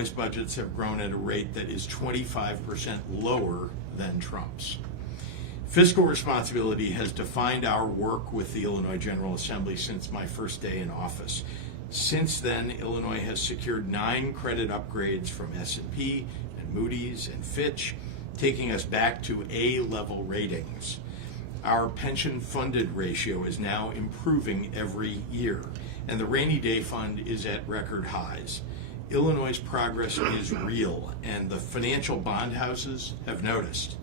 Illinois' budgets have grown at a rate that is 25% lower than Trump's. Fiscal responsibility has defined our work with the Illinois General Assembly since my first day in office. Since then, Illinois has secured 9 credit upgrades from S&P and Moody's and Fitch, taking us back to A-level ratings. Our pension funded ratio is now improving every year, and the rainy day fund is at record highs. Illinois' progress is real, and the financial bond houses have noticed.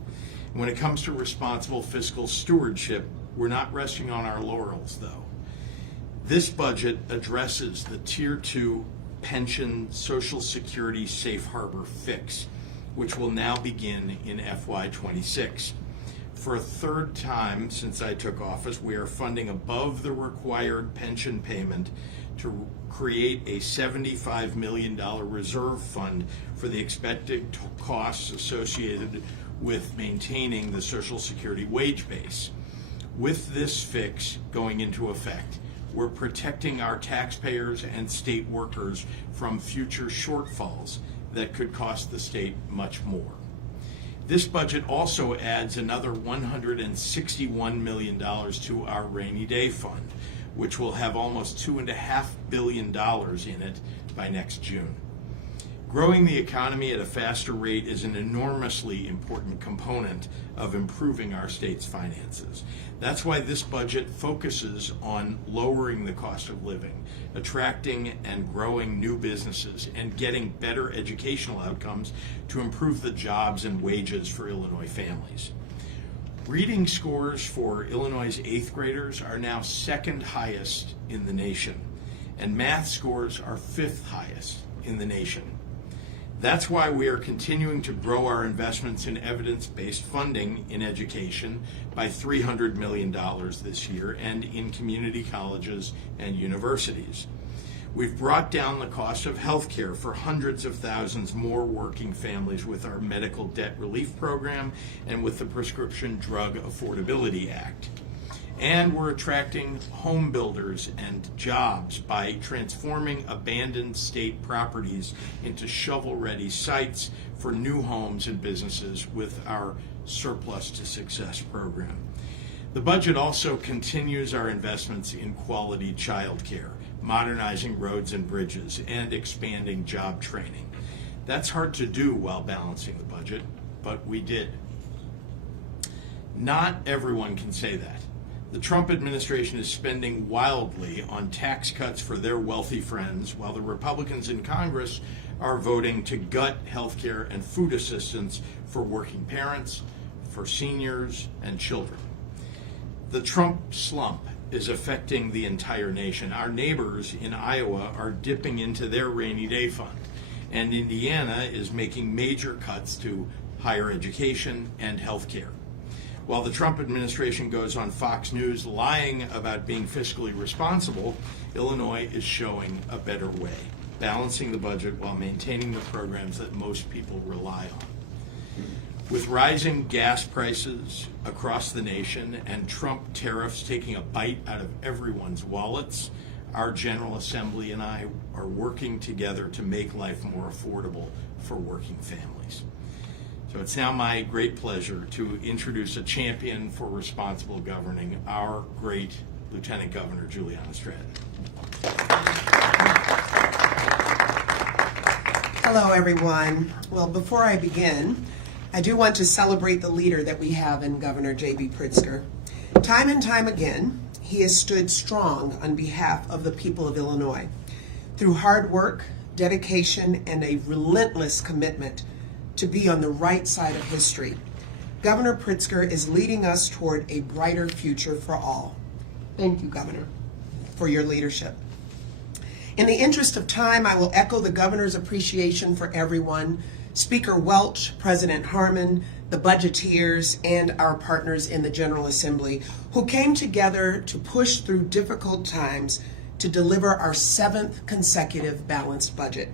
When it comes to responsible fiscal stewardship, we're not resting on our laurels, though. This budget addresses the Tier 2 pension Social Security safe harbor fix, which will now begin in FY26. For a third time since I took office, we are funding above the required pension payment to create a $75 million reserve fund for the expected costs associated with maintaining the Social Security wage base. With this fix going into effect, we're protecting our taxpayers and state workers from future shortfalls that could cost the state much more. This budget also adds another $161 million to our rainy day fund, which will have almost $2.5 billion in it by next June. Growing the economy at a faster rate is an enormously important component of improving our state's finances. That's why this budget focuses on lowering the cost of living, attracting and growing new businesses, and getting better educational outcomes to improve the jobs and wages for Illinois families. Reading scores for Illinois' 8th graders are now 2nd highest in the nation, and math scores are 5th highest in the nation. That's why we are continuing to grow our investments in evidence-based funding in education by $300 million this year and in community colleges and universities. We've brought down the cost of health care for hundreds of thousands more working families with our medical debt relief program and with the Prescription Drug Affordability Act. And we're attracting home builders and jobs by transforming abandoned state properties into shovel-ready sites for new homes and businesses with our Surplus to Success program. The budget also continues our investments in quality childcare, modernizing roads and bridges, and expanding job training. That's hard to do while balancing the budget, but we did. Not everyone can say that. The Trump administration is spending wildly on tax cuts for their wealthy friends, while the Republicans in Congress are voting to gut health care and food assistance for working parents, for seniors, and children. The Trump slump is affecting the entire nation. Our neighbors in Iowa are dipping into their rainy day fund, and Indiana is making major cuts to higher education and health care. While the Trump administration goes on Fox News lying about being fiscally responsible, Illinois is showing a better way, balancing the budget while maintaining the programs that most people rely on. With rising gas prices across the nation and Trump tariffs taking a bite out of everyone's wallets, our General Assembly and I are working together to make life more affordable for working families. So it's now my great pleasure to introduce a champion for responsible governing, our great Lieutenant Governor Juliana Stratton. Hello, everyone. Well, before I begin, I do want to celebrate the leader that we have in Governor JB Pritzker. Time and time again, he has stood strong on behalf of the people of Illinois. Through hard work, dedication, and a relentless commitment to be on the right side of history, Governor Pritzker is leading us toward a brighter future for all. Thank you, Governor, for your leadership. In the interest of time, I will echo the governor's appreciation for everyone, Speaker Welch, President Harmon, the budgeteers, and our partners in the General Assembly who came together to push through difficult times to deliver our 7th consecutive balanced budget.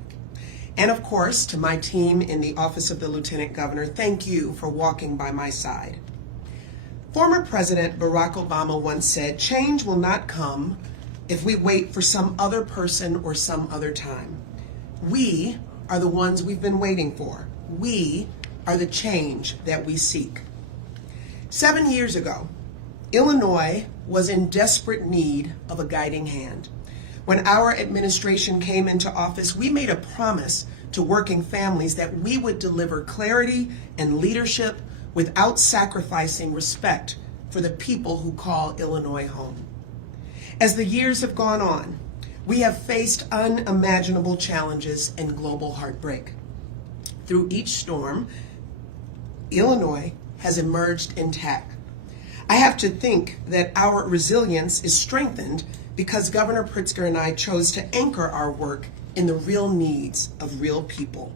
And of course, to my team in the Office of the Lieutenant Governor, thank you for walking by my side. Former President Barack Obama once said, "Change will not come if we wait for some other person or some other time. We are the ones we've been waiting for. We are the change that we seek. 7 years ago, Illinois was in desperate need of a guiding hand. When our administration came into office, we made a promise to working families that we would deliver clarity and leadership without sacrificing respect for the people who call Illinois home. As the years have gone on, we have faced unimaginable challenges and global heartbreak. Through each storm, Illinois has emerged intact. I have to think that our resilience is strengthened because Governor Pritzker and I chose to anchor our work in the real needs of real people.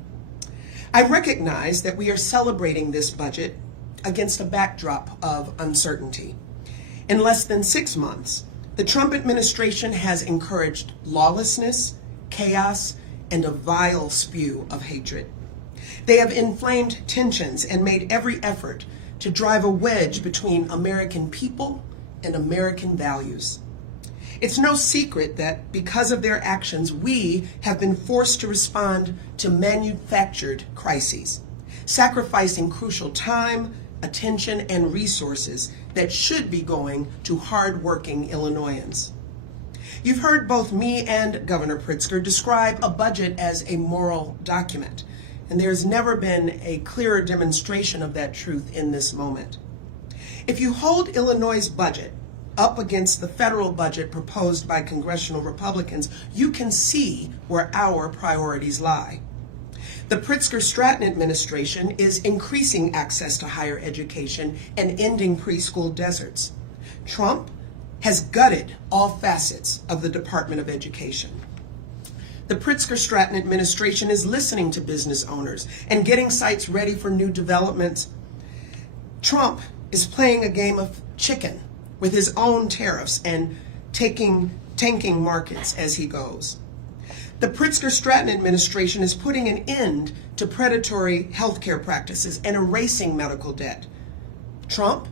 I recognize that we are celebrating this budget against a backdrop of uncertainty. In less than 6 months, the Trump administration has encouraged lawlessness, chaos, and a vile spew of hatred. They have inflamed tensions and made every effort to drive a wedge between American people and American values. It's no secret that because of their actions, we have been forced to respond to manufactured crises, sacrificing crucial time, attention, and resources that should be going to hard-working Illinoisans. You've heard both me and Governor Pritzker describe a budget as a moral document, and there's never been a clearer demonstration of that truth in this moment. If you hold Illinois' budget up against the federal budget proposed by congressional Republicans, you can see where our priorities lie. The Pritzker-Stratton administration is increasing access to higher education and ending preschool deserts. Trump has gutted all facets of the Department of Education. The Pritzker-Stratton administration is listening to business owners and getting sites ready for new developments. Trump is playing a game of chicken with his own tariffs and tanking markets as he goes. The Pritzker-Stratton administration is putting an end to predatory healthcare practices and erasing medical debt. Trump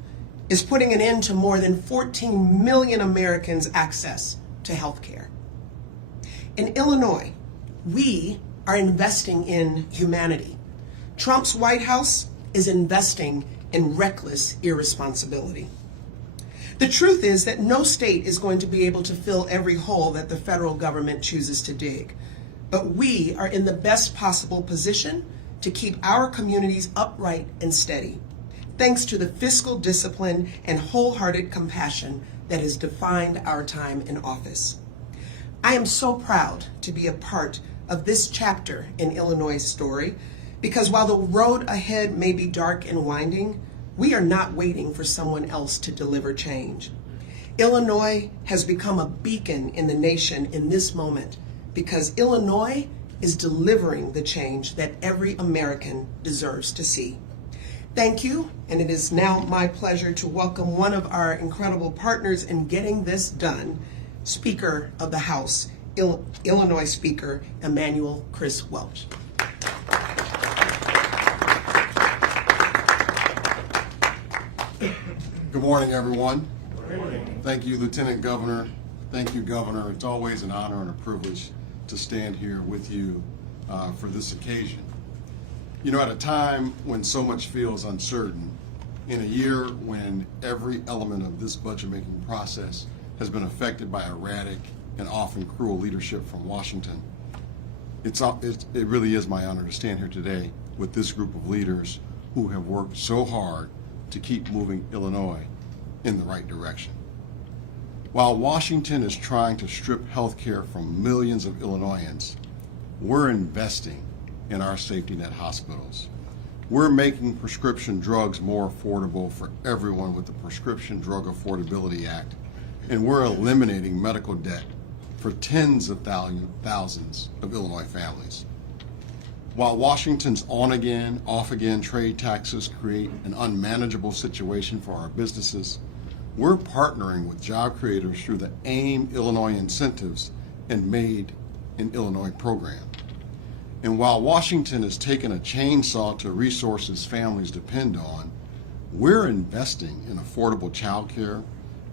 is putting an end to more than 14 million Americans' access to healthcare. In Illinois, we are investing in humanity. Trump's White House is investing in reckless irresponsibility. The truth is that no state is going to be able to fill every hole that the federal government chooses to dig. But we are in the best possible position to keep our communities upright and steady, thanks to the fiscal discipline and wholehearted compassion that has defined our time in office. I am so proud to be a part of this chapter in Illinois' story, because while the road ahead may be dark and winding, we are not waiting for someone else to deliver change. Illinois has become a beacon in the nation in this moment because Illinois is delivering the change that every American deserves to see. Thank you, and it is now my pleasure to welcome one of our incredible partners in getting this done, Speaker of the House, Illinois Speaker Emanuel Chris Welch. Good morning, everyone. Good morning. Thank you, Lieutenant Governor. Thank you, Governor. It's always an honor and a privilege to stand here with you for this occasion. You know, at a time when so much feels uncertain, in a year when every element of this budget-making process has been affected by erratic and often cruel leadership from Washington, it really is my honor to stand here today with this group of leaders who have worked so hard to keep moving Illinois in the right direction. While Washington is trying to strip health care from millions of Illinoisans, we're investing in our safety net hospitals. We're making prescription drugs more affordable for everyone with the Prescription Drug Affordability Act, and we're eliminating medical debt for tens of thousands of Illinois families. While Washington's on-again, off-again trade taxes create an unmanageable situation for our businesses, we're partnering with job creators through the AIM Illinois Incentives and Made in Illinois program. And while Washington has taken a chainsaw to resources families depend on, we're investing in affordable childcare,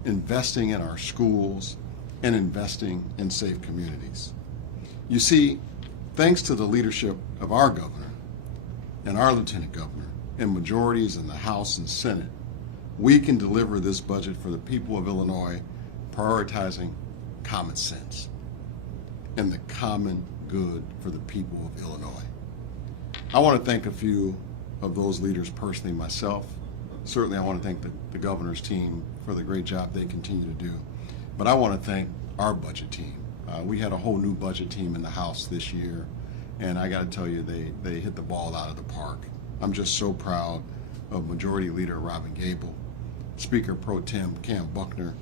investing in our schools, and investing in safe communities. You see, thanks to the leadership of our governor and our lieutenant governor and majorities in the House and Senate, we can deliver this budget for the people of Illinois, prioritizing common sense and the common good for the people of Illinois. I want to thank a few of those leaders personally myself. Certainly I want to thank the governor's team for the great job they continue to do. But I want to thank our budget team. We had a whole new budget team in the House this year, and I got to tell you, they hit the ball out of the park. I'm just so proud of Majority Leader Robin Gable, Speaker Pro Tem Cam Buckner,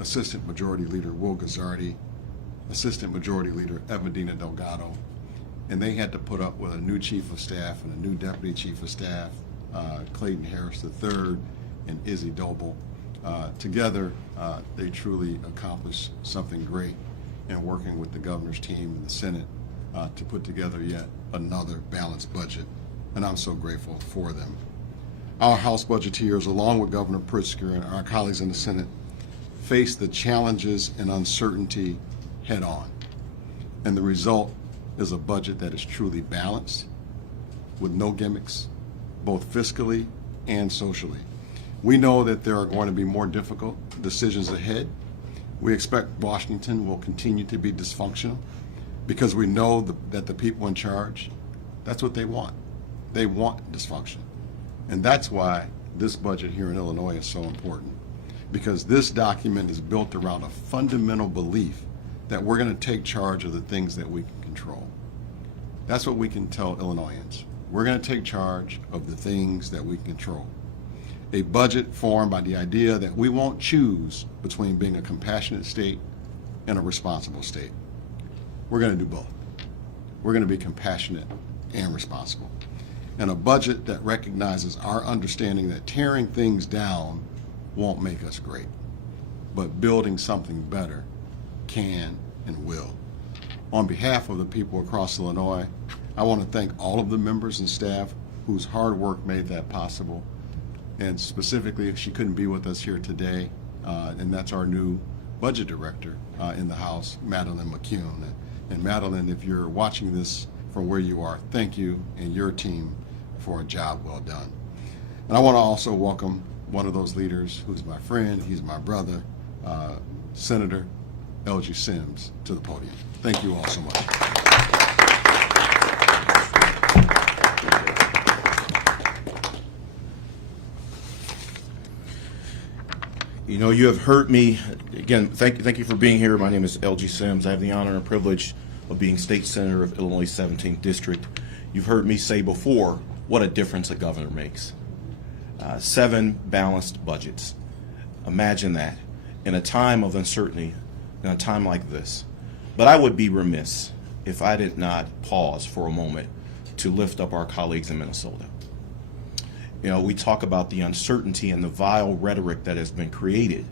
Assistant Majority Leader Will Guzzardi, Assistant Majority Leader Evandina Delgado, and they had to put up with a new Chief of Staff and a new Deputy Chief of Staff, Clayton Harris III and Izzy Doble. Together, they truly accomplished something great in working with the governor's team and the Senate to put together yet another balanced budget, and I'm so grateful for them. Our House budgeteers, along with Governor Pritzker and our colleagues in the Senate, face the challenges and uncertainty head on, and the result is a budget that is truly balanced with no gimmicks, both fiscally and socially. We know that there are going to be more difficult decisions ahead. We expect Washington will continue to be dysfunctional because we know that the people in charge, that's what they want. They want dysfunction. And that's why this budget here in Illinois is so important, because this document is built around a fundamental belief that we're going to take charge of the things that we can control. That's what we can tell Illinoisans. We're going to take charge of the things that we control. A budget formed by the idea that we won't choose between being a compassionate state and a responsible state. We're going to do both. We're going to be compassionate and responsible. And a budget that recognizes our understanding that tearing things down won't make us great, but building something better can and will. On behalf of the people across Illinois, I want to thank all of the members and staff whose hard work made that possible. And specifically, she couldn't be with us here today, and that's our new budget director in the House, Madeline McCune. And Madeline, if you're watching this from where you are, thank you and your team for a job well done. And I want to also welcome one of those leaders who's my friend, he's my brother, Senator L.G. Sims, to the podium. Thank you all so much. You know, you have heard me, again, thank you for being here. My name is L.G. Sims. I have the honor and privilege of being State Senator of Illinois 17th District. You've heard me say before what a difference a governor makes. 7 balanced budgets. Imagine that in a time of uncertainty, in a time like this. But I would be remiss if I did not pause for a moment to lift up our colleagues in Minnesota. You know, we talk about the uncertainty and the vile rhetoric that has been created.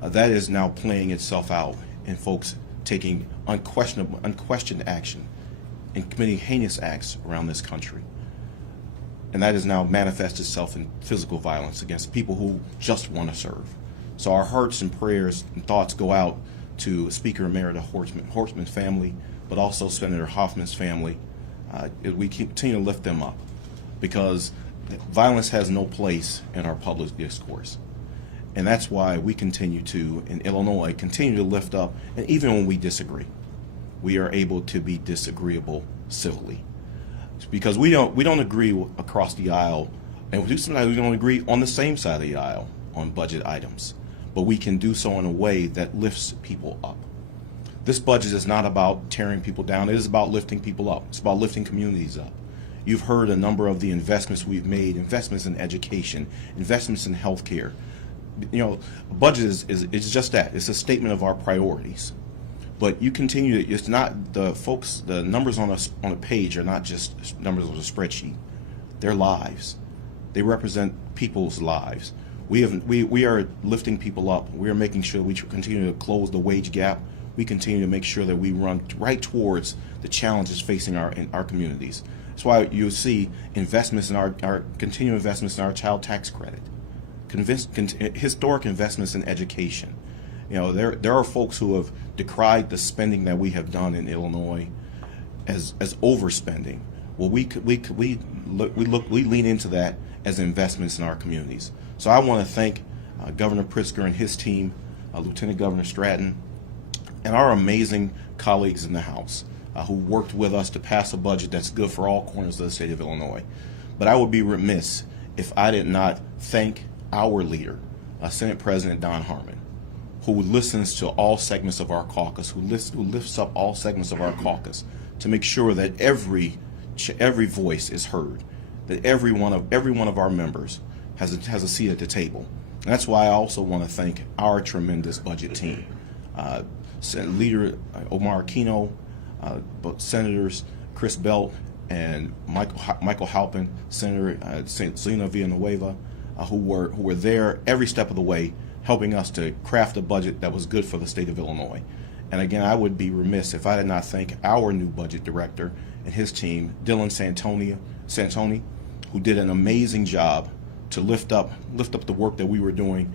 That is now playing itself out in folks taking unquestioned action and committing heinous acts around this country. And that has now manifested itself in physical violence against people who just want to serve. So our hearts and prayers and thoughts go out to Speaker Emerita Horstman's family, but also Senator Hoffman's family. We continue to lift them up because violence has no place in our public discourse. And that's why we continue to, in Illinois, continue to lift up, and even when we disagree, we are able to be disagreeable civilly. It's because we don't agree across the aisle, and sometimes we don't agree on the same side of the aisle on budget items, but we can do so in a way that lifts people up. This budget is not about tearing people down. It is about lifting people up. It's about lifting communities up. You've heard a number of the investments we've made, investments in education, investments in healthcare. You know, a budget is just that. It's a statement of our priorities. But you continue to, it's not the numbers on a page are not just numbers on a spreadsheet. They're lives. They represent people's lives. We are lifting people up. We are making sure we continue to close the wage gap. We continue to make sure that we run right towards the challenges facing in our communities. That's why you see investments in our continued investments in our child tax credit, historic investments in education. You know, there are folks who have decried the spending that we have done in Illinois. as overspending. Well, we lean into that as investments in our communities. So I want to thank Governor Pritzker and his team, Lieutenant Governor Stratton, and our amazing colleagues in the House who worked with us to pass a budget that's good for all corners of the state of Illinois. But I would be remiss if I did not thank our leader, Senate President Don Harmon, who listens to all segments of our caucus, who lifts up all segments of our caucus to make sure that every voice is heard, that every one of our members has a seat at the table. And that's why I also want to thank our tremendous budget team. Leader Omar Aquino, Senators Chris Belt and Michael Halpin, Senator Selena Villanueva, who were there every step of the way, helping us to craft a budget that was good for the state of Illinois. And again, I would be remiss if I did not thank our new budget director and his team, Dylan Santoni, who did an amazing job to lift up the work that we were doing.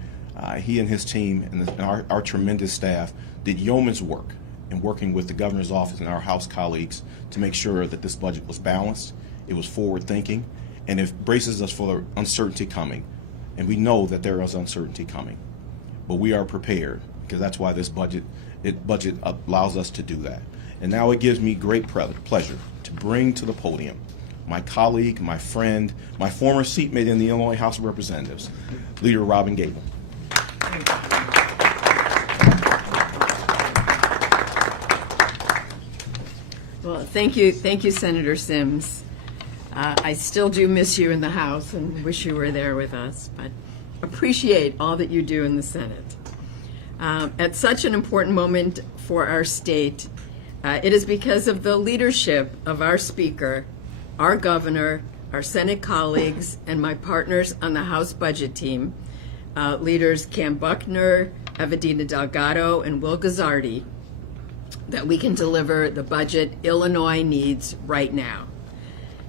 He and his team and our tremendous staff did yeoman's work in working with the governor's office and our House colleagues to make sure that this budget was balanced, it was forward-thinking, and it braces us for the uncertainty coming. And we know that there is uncertainty coming, but we are prepared because that's why this budget allows us to do that. And now it gives me great pleasure to bring to the podium my colleague, my friend, my former seatmate in the Illinois House of Representatives, Leader Robin Gable. Well, thank you, Senator Sims. I still do miss you in the House and wish you were there with us, but appreciate all that you do in the Senate. At such an important moment for our state, it is because of the leadership of our Speaker, our Governor, our Senate colleagues, and my partners on the House Budget Team, Leaders Cam Buckner, Evadina Delgado, and Will Guzzardi, that we can deliver the budget Illinois needs right now.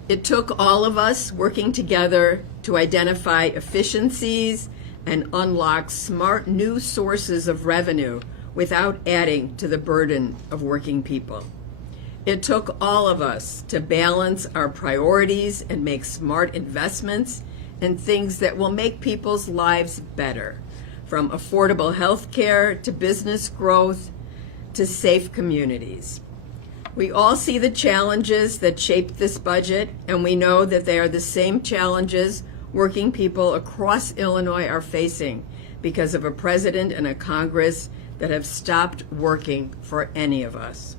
It took all of us working together to identify efficiencies and unlock smart new sources of revenue without adding to the burden of working people. It took all of us to balance our priorities and make smart investments in things that will make people's lives better, from affordable health care to business growth to safe communities. We all see the challenges that shape this budget, and we know that they are the same challenges working people across Illinois are facing because of a president and a Congress that have stopped working for any of us.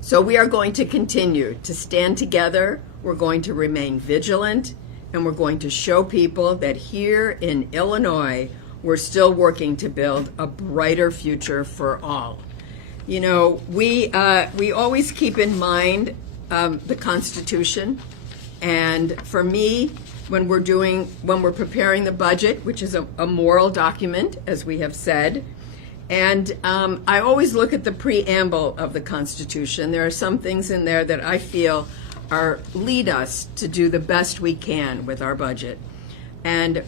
So we are going to continue to stand together, we're going to remain vigilant, and we're going to show people that here in Illinois, we're still working to build a brighter future for all. You know, we always keep in mind the Constitution, and for me, when we're preparing the budget, which is a moral document, as we have said, and I always look at the preamble of the Constitution. There are some things in there that I feel lead us to do the best we can with our budget. And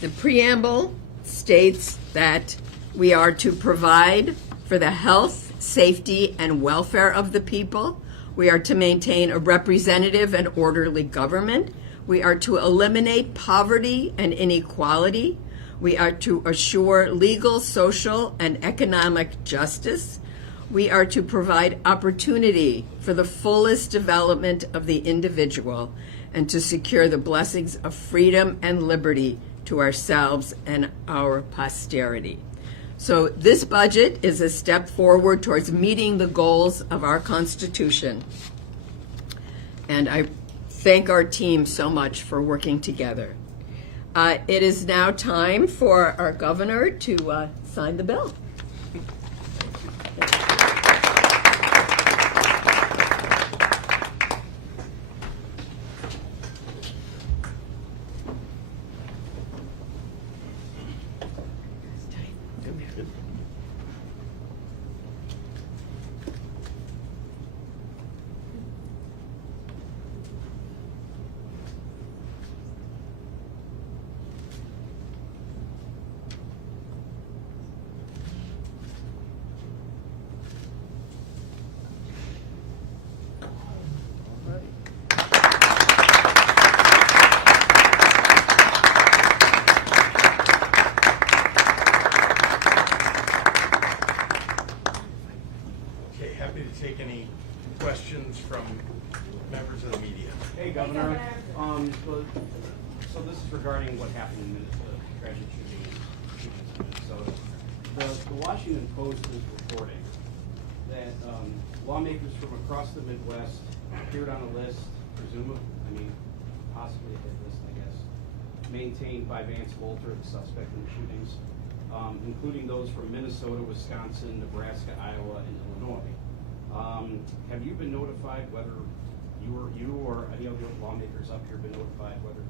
the preamble states that we are to provide for the health, safety, and welfare of the people. We are to maintain a representative and orderly government. We are to eliminate poverty and inequality. We are to assure legal, social, and economic justice. We are to provide opportunity for the fullest development of the individual and to secure the blessings of freedom and liberty to ourselves and our posterity. So this budget is a step forward towards meeting the goals of our Constitution. And I thank our team so much for working together. It is now time for our governor to sign the bill. from members of the media. Hey, Governor. So this is regarding what happened in Minnesota, tragic shooting in Minnesota. The Washington Post is reporting that lawmakers from across the Midwest appeared on a list, possibly a hit list, I guess, maintained by Vance Volter, the suspect in the shootings, including those from Minnesota, Wisconsin, Nebraska, Iowa, and Illinois. Have you been notified whether you or any of the lawmakers up here been notified whether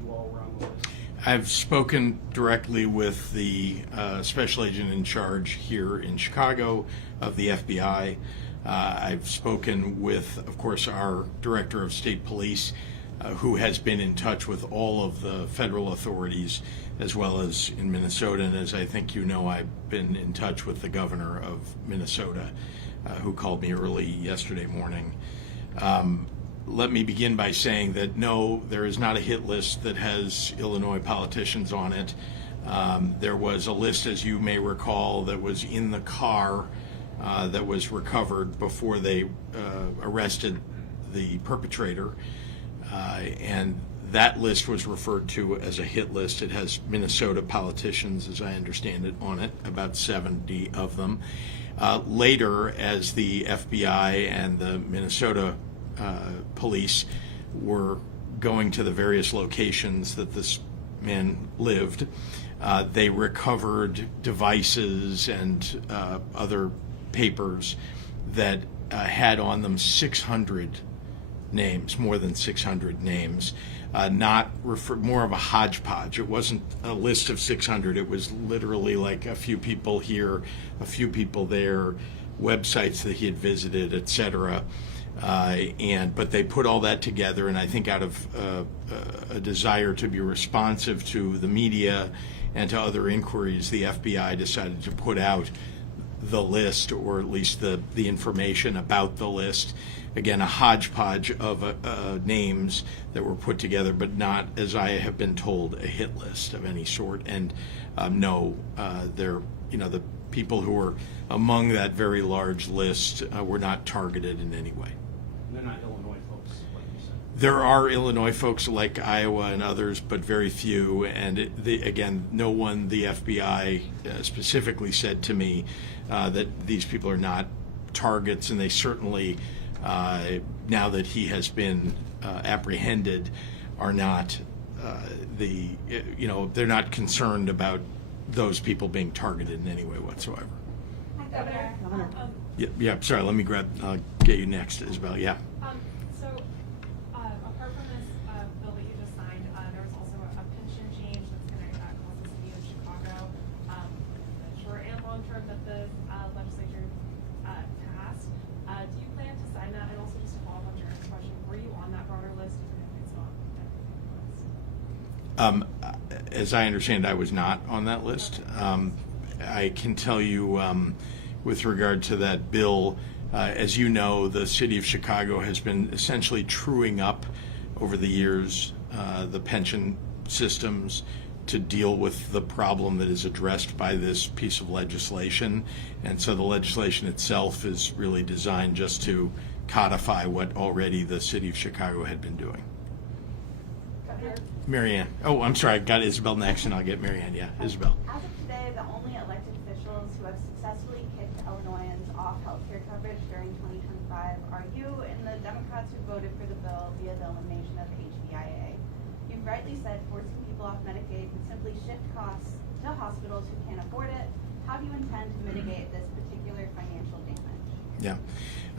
you all were on the list? I've spoken directly with the special agent in charge here in Chicago of the FBI. I've spoken with, of course, our director of state police, who has been in touch with all of the federal authorities, as well as in Minnesota. And as I think you know, I've been in touch with the governor of Minnesota, who called me early yesterday morning. Let me begin by saying that no, there is not a hit list that has Illinois politicians on it. There was a list, as you may recall, that was in the car that was recovered before they arrested the perpetrator. And that list was referred to as a hit list. It has Minnesota politicians, as I understand it, on it, about 70 of them. Later, as the FBI and the Minnesota police were going to the various locations that this man lived, they recovered devices and other papers that had on them 600 names, more than 600 names, more of a hodgepodge. It wasn't a list of 600. It was literally like a few people here, a few people there, websites that he had visited, etc. But they put all that together, and I think out of a desire to be responsive to the media and to other inquiries, the FBI decided to put out the list, or at least the information about the list. Again, a hodgepodge of names that were put together, but not, as I have been told, a hit list of any sort. And the people who were among that very large list were not targeted in any way. They're not Illinois folks, like you said. There are Illinois folks like Iowa and others, but very few. And again, no one, the FBI specifically said to me that these people are not targets, and they certainly, now that he has been apprehended, are not they're not concerned about those people being targeted in any way whatsoever. Hi, Governor. Yeah. Sorry, let me get you next, Isabel. Yeah. Apart from this bill that you just signed, there was also a pension change that's going to cause the city of Chicago, short and long term, that the legislature passed. Do you plan to sign that? And also, just to follow up on Jared's question, were you on that broader list, even if it's not on the list? As I understand, I was not on that list. I can tell you, with regard to that bill, as you know, the city of Chicago has been essentially truing up over the years the pension systems to deal with the problem that is addressed by this piece of legislation. And so the legislation itself is really designed just to codify what already the city of Chicago had been doing. Marianne. Oh, I'm sorry. I've got Isabel next, and I'll get Marianne. Yeah, Isabel. As of today, the only elected officials who have successfully kicked Illinoisans off health care coverage during 2025 are you and the Democrats who voted for the bill via the elimination of HVIA. You've rightly said forcing people off Medicaid would simply shift costs to hospitals who can't afford it. How do you intend to mitigate this particular financial damage? Yeah.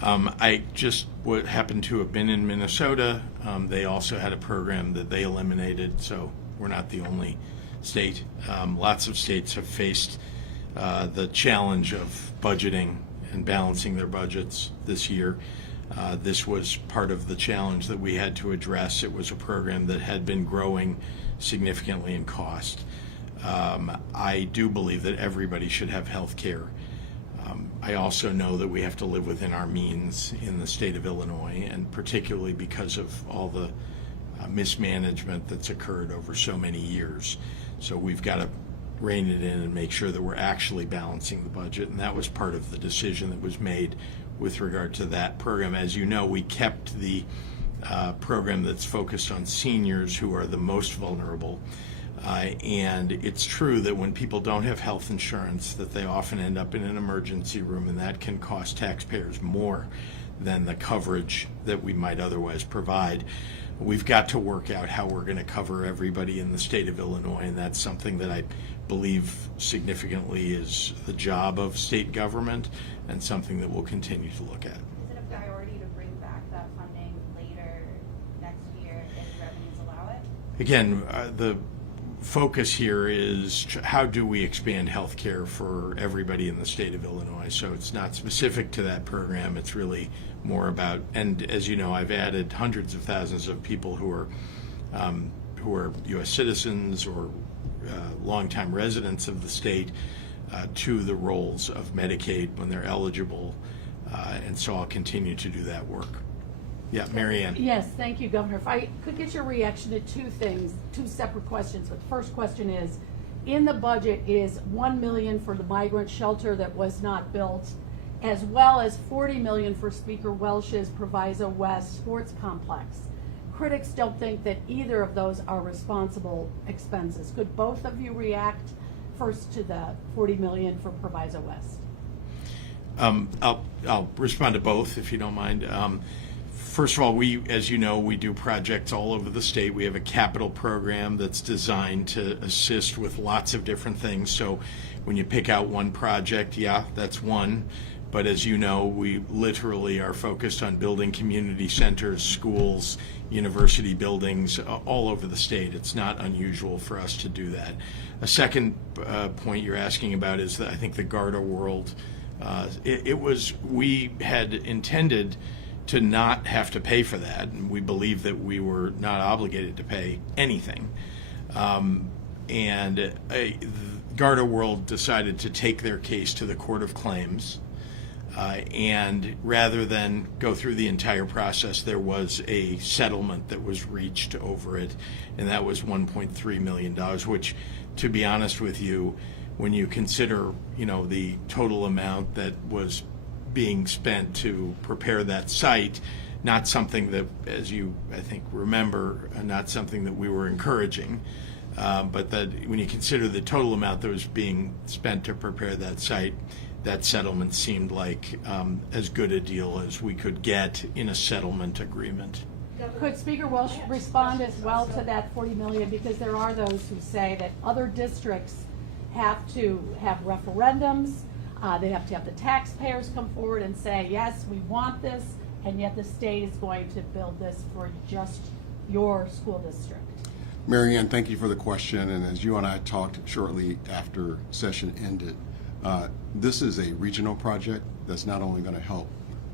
I just happened to have been in Minnesota. They also had a program that they eliminated, so we're not the only state. Lots of states have faced the challenge of budgeting and balancing their budgets this year. This was part of the challenge that we had to address. It was a program that had been growing significantly in cost. I do believe that everybody should have health care. I also know that we have to live within our means in the state of Illinois, and particularly because of all the mismanagement that's occurred over so many years. So we've got to rein it in and make sure that we're actually balancing the budget, and that was part of the decision that was made with regard to that program. As you know, we kept the program that's focused on seniors who are the most vulnerable. And it's true that when people don't have health insurance, that they often end up in an emergency room, and that can cost taxpayers more than the coverage that we might otherwise provide. We've got to work out how we're going to cover everybody in the state of Illinois, and that's something that I believe significantly is the job of state government and something that we'll continue to look at. Is it a priority to bring back that funding later next year if revenues allow it? Again, the focus here is how do we expand health care for everybody in the state of Illinois. So it's not specific to that program. It's really more about, and as you know, I've added hundreds of thousands of people who are U.S. citizens or longtime residents of the state to the rolls of Medicaid when they're eligible. And so I'll continue to do that work. Yeah, Mary Ann. Yes, thank you, Governor. If I could get your reaction to two things, two separate questions. But the first question is, in the budget is $1 million for the migrant shelter that was not built, as well as $40 million for Speaker Welch's Proviso West Sports Complex. Critics don't think that either of those are responsible expenses. Could both of you react first to the $40 million for Proviso West? I'll respond to both if you don't mind. First of all, we, as you know, we do projects all over the state. We have a capital program that's designed to assist with lots of different things. So when you pick out one project, yeah, that's one. But as you know, we literally are focused on building community centers, schools, university buildings all over the state. It's not unusual for us to do that. A second point you're asking about is that I think the Garda World, we had intended to not have to pay for that, and we believe that we were not obligated to pay anything. Garda World decided to take their case to the Court of Claims, and rather than go through the entire process, there was a settlement that was reached over it, and that was $1.3 million, which, to be honest with you, when you consider, the total amount that was being spent to prepare that site, not something that, as you, I think, remember, not something that we were encouraging, but that when you consider the total amount that was being spent to prepare that site, that settlement seemed like as good a deal as we could get in a settlement agreement. Could Speaker Welch respond as well to that $40 million? Because there are those who say that other districts have to have referendums. They have to have the taxpayers come forward and say, yes, we want this, and yet the state is going to build this for just your school district. Mary Ann, thank you for the question. And as you and I talked shortly after session ended, this is a regional project that's not only going to help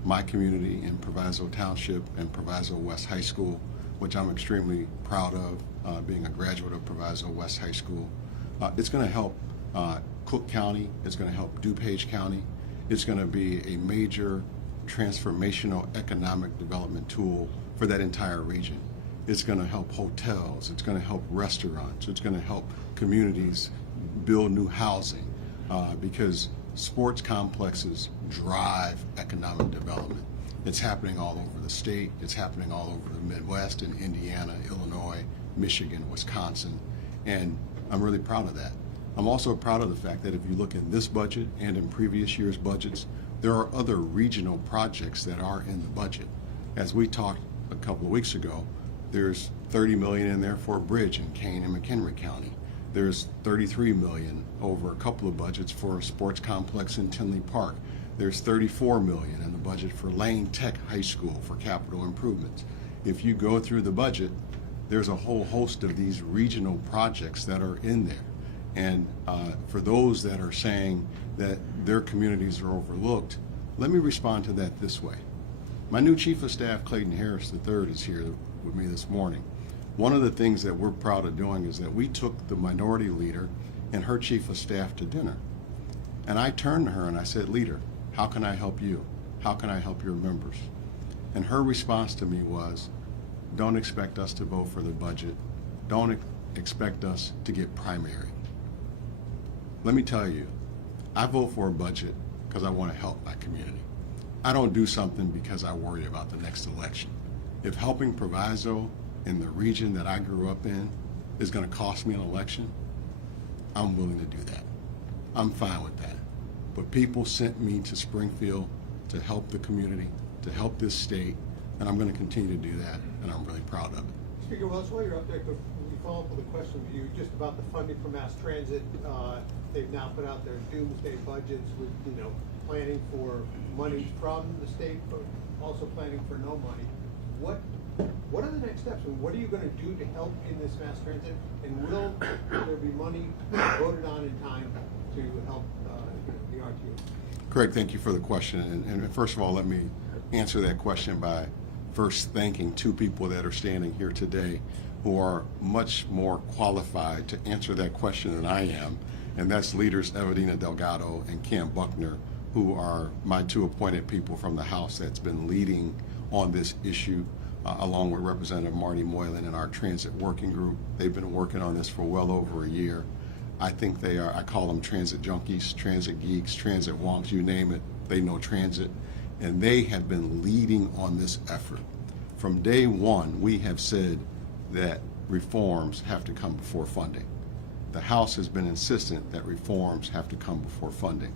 my community in Proviso Township and Proviso West High School, which I'm extremely proud of, being a graduate of Proviso West High School. It's going to help Cook County, it's going to help DuPage County. It's going to be a major transformational economic development tool for that entire region. It's going to help hotels, it's going to help restaurants, it's going to help communities build new housing, because sports complexes drive economic development. It's happening all over the state, it's happening all over the Midwest in Indiana, Illinois, Michigan, Wisconsin, and I'm really proud of that. I'm also proud of the fact that if you look in this budget and in previous years' budgets, there are other regional projects that are in the budget. As we talked a couple of weeks ago, there's $30 million in there for a bridge in Kane and McHenry County. There's $33 million over a couple of budgets for a sports complex in Tinley Park. There's $34 million in the budget for Lane Tech High School for capital improvements. If you go through the budget, there's a whole host of these regional projects that are in there. And for those that are saying that their communities are overlooked, let me respond to that this way. My new Chief of Staff, Clayton Harris III, is here with me this morning. One of the things that we're proud of doing is that we took the minority leader and her Chief of Staff to dinner. And I turned to her and I said, "Leader, how can I help you? How can I help your members?" And her response to me was, "Don't expect us to vote for the budget. Don't expect us to get primary." Let me tell you, I vote for a budget because I want to help my community. I don't do something because I worry about the next election. If helping Proviso in the region that I grew up in is going to cost me an election, I'm willing to do that. I'm fine with that. But people sent me to Springfield to help the community, to help this state, and I'm going to continue to do that, and I'm really proud of it. Speaker Welch, while you're up there, could we follow up with a question for you just about the funding for mass transit? They've now put out their doomsday budgets with, planning for money from the state, but also planning for no money. What are the next steps? And what are you going to do to help in this mass transit? And will there be money voted on in time to help the RTO? Craig, thank you for the question. And first of all, let me answer that question by first thanking two people that are standing here today who are much more qualified to answer that question than I am. And that's leaders Evelina Delgado and Cam Buckner, who are my two appointed people from the House that's been leading on this issue, along with Representative Marty Moylan and our transit working group. They've been working on this for well over a year. I think they are, I call them transit junkies, transit geeks, transit wonks, you name it, they know transit. And they have been leading on this effort. From day one, we have said that reforms have to come before funding. The House has been insistent that reforms have to come before funding.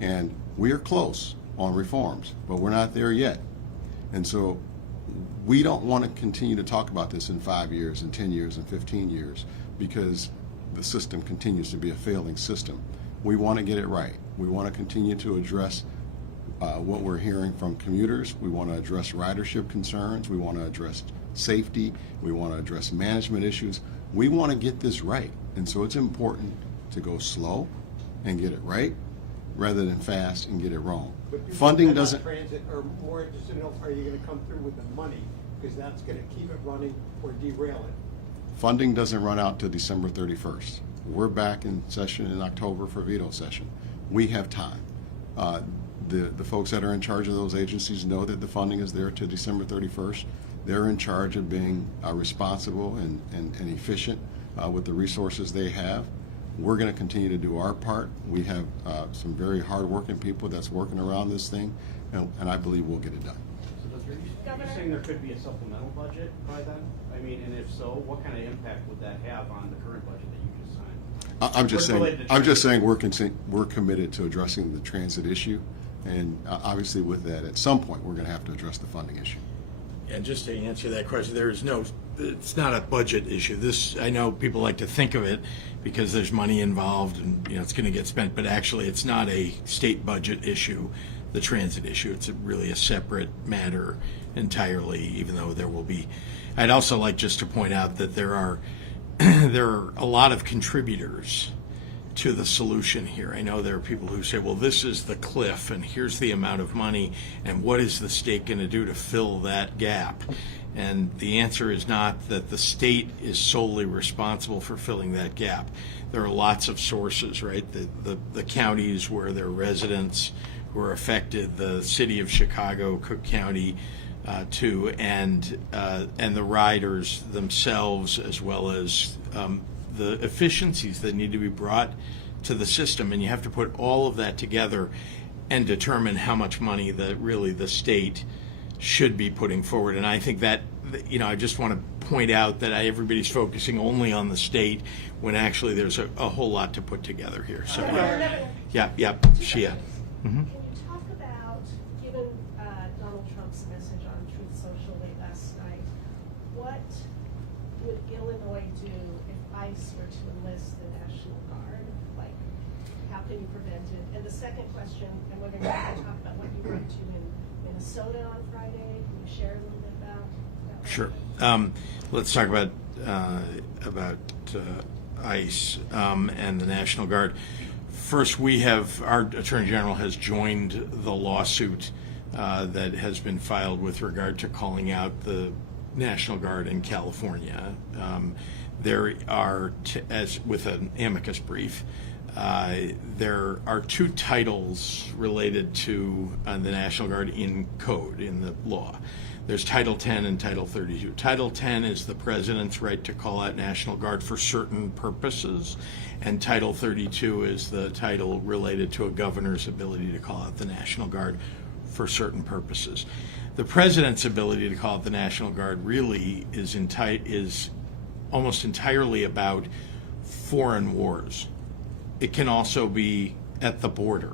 And we are close on reforms, but we're not there yet. And so we don't want to continue to talk about this in 5 years and 10 years and 15 years because the system continues to be a failing system. We want to get it right. We want to continue to address what we're hearing from commuters. We want to address ridership concerns. We want to address safety. We want to address management issues. We want to get this right. And so it's important to go slow and get it right rather than fast and get it wrong. Funding doesn't... Transit are more interested in, are you going to come through with the money? Because that's going to keep it running or derail it. Funding doesn't run out to December 31st. We're back in session in October for veto session. We have time. The folks that are in charge of those agencies know that the funding is there to December 31st. They're in charge of being responsible and efficient with the resources they have. We're going to continue to do our part. We have some very hard-working people that's working around this thing, and I believe we'll get it done. Are you saying there could be a supplemental budget by then? I mean, and if so, what kind of impact would that have on the current budget that you just signed? I'm just saying we're committed to addressing the transit issue, and obviously with that, at some point, we're going to have to address the funding issue. And just to answer that question, it's not a budget issue. This, I know people like to think of it because there's money involved and it's going to get spent, but actually it's not a state budget issue, the transit issue. It's really a separate matter entirely, even though there will be. I'd also like just to point out that there are a lot of contributors to the solution here. I know there are people who say, well, this is the cliff and here's the amount of money and what is the state going to do to fill that gap? And the answer is not that the state is solely responsible for filling that gap. There are lots of sources, right? The counties where there are residents who are affected, the city of Chicago, Cook County, too, and the riders themselves, as well as the efficiencies that need to be brought to the system. And you have to put all of that together and determine how much money the state should be putting forward. And I think that, I just want to point out that everybody's focusing only on the state when actually there's a whole lot to put together here. So, Shia. Can you talk about, given Donald Trump's message on Truth Social late last night, what would Illinois do if ICE were to enlist the National Guard? Like, how can you prevent it? And the second question, and we're going to talk about what you went to in Minnesota on Friday. Can you share a little bit about that? Sure. Let's talk about ICE and the National Guard. First, our Attorney General has joined the lawsuit that has been filed with regard to calling out the National Guard in California. There are, as with an amicus brief, there are two titles related to the National Guard in code, in the law. There's Title 10 and Title 32. Title 10 is the president's right to call out National Guard for certain purposes, and Title 32 is the title related to a governor's ability to call out the National Guard for certain purposes. The president's ability to call it the National Guard really is almost entirely about foreign wars. It can also be at the border.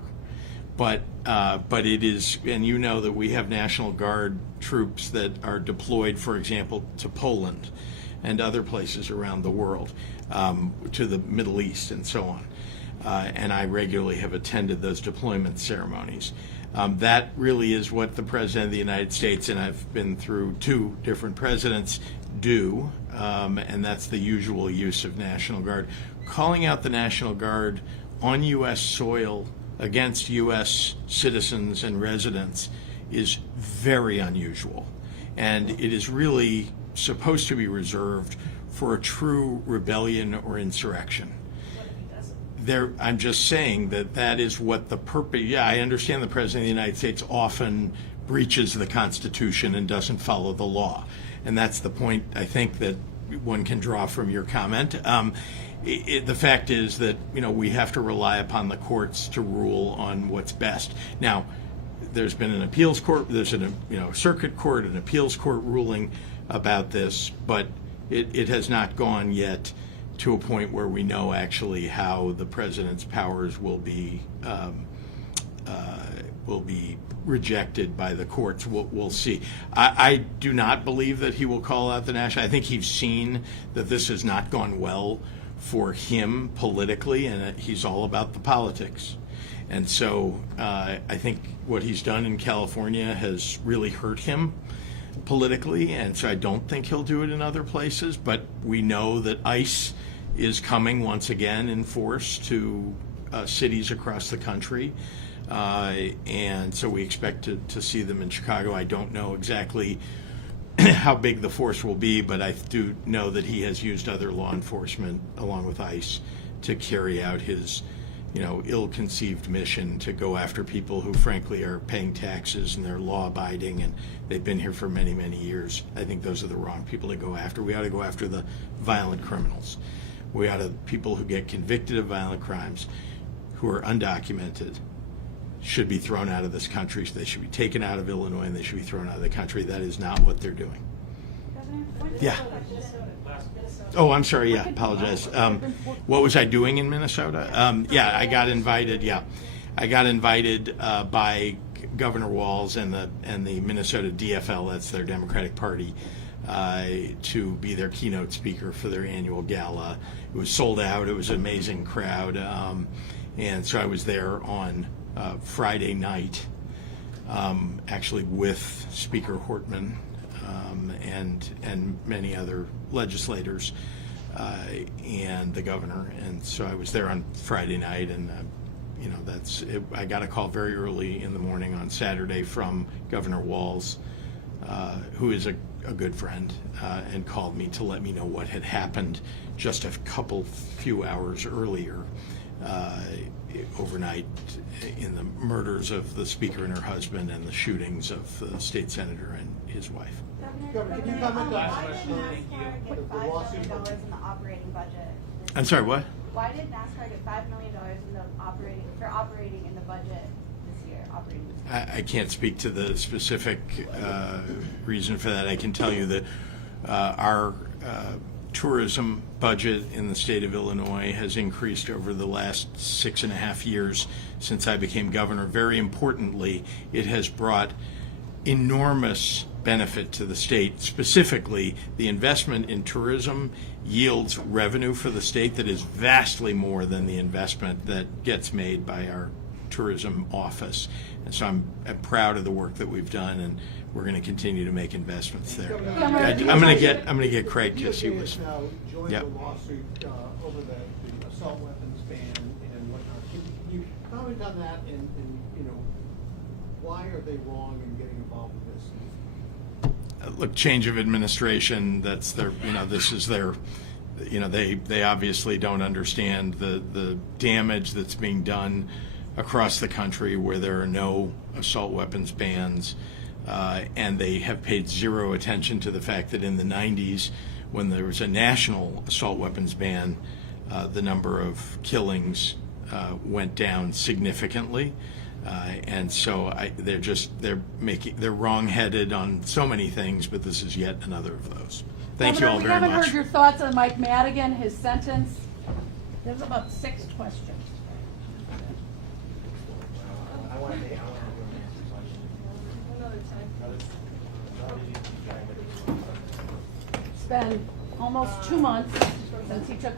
But it is, and you know that we have National Guard troops that are deployed, for example, to Poland and other places around the world, to the Middle East and so on. And I regularly have attended those deployment ceremonies. That really is what the President of the United States, and I've been through 2 different presidents, do, and that's the usual use of National Guard. Calling out the National Guard on U.S. soil against U.S. citizens and residents is very unusual. And it is really supposed to be reserved for a true rebellion or insurrection. I'm just saying that is what the purpose. Yeah, I understand the President of the United States often breaches the Constitution and doesn't follow the law. And that's the point, I think, that one can draw from your comment. The fact is that, we have to rely upon the courts to rule on what's best. Now, there's been an appeals court, there's a circuit court, an appeals court ruling about this, but it has not gone yet to a point where we know actually how the president's powers will be rejected by the courts. We'll see. I do not believe that he will call out the national. I think he's seen that this has not gone well for him politically, and he's all about the politics. And so I think what he's done in California has really hurt him politically, and so I don't think he'll do it in other places. But we know that ICE is coming once again in force to cities across the country, and so we expect to see them in Chicago. I don't know exactly how big the force will be, but I do know that he has used other law enforcement along with ICE to carry out his ill-conceived mission to go after people who frankly are paying taxes and they're law-abiding and they've been here for many, many years. I think those are the wrong people to go after. We ought to go after the violent criminals. We ought to, people who get convicted of violent crimes, who are undocumented, should be thrown out of this country. They should be taken out of Illinois and they should be thrown out of the country. That is not what they're doing. Yeah. Oh, I'm sorry. Yeah, apologize. What was I doing in Minnesota? I got invited. Yeah, I got invited by Governor Walz and the Minnesota DFL. That's their Democratic Party, to be their keynote speaker for their annual gala. It was sold out. It was an amazing crowd, and so I was there on Friday night, actually with Speaker Hortman. And many other legislators and the governor, and so I was there on Friday night, and that's it. I got a call very early in the morning on Saturday from Governor Walz, who is a good friend, and called me to let me know what had happened just a few hours earlier overnight in the murders of the speaker and her husband and the shootings of the state senator and his wife. Governor, can you comment on why did NASCAR get $5 million in the operating budget? I'm sorry, what? Why did NASCAR get $5 million in the operating in the budget this year? I can't speak to the specific reason for that. I can tell you that our tourism budget in the state of Illinois has increased over the last 6.5 years since I became governor. Very importantly, it has brought enormous benefit to the state. Specifically, the investment in tourism yields revenue for the state that is vastly more than the investment that gets made by our tourism office. And so I'm proud of the work that we've done, and we're going to continue to make investments there. I'm going to get Craig because he was. Now joined Yep. the lawsuit over the assault weapons ban and whatnot. Can you comment on that and why are they wrong in getting involved with this? Look, change of administration, that's their, this is their, they obviously don't understand the damage that's being done across the country where there are no assault weapons bans, and they have paid zero attention to the fact that in the 90s, when there was a national assault weapons ban, the number of killings went down significantly. And so they're wrong-headed on so many things, but this is yet another of those. Thank you all very Governor, we haven't much. heard your thoughts on Mike Madigan, his sentence. There's about 6 questions. It's been almost 2 months since he took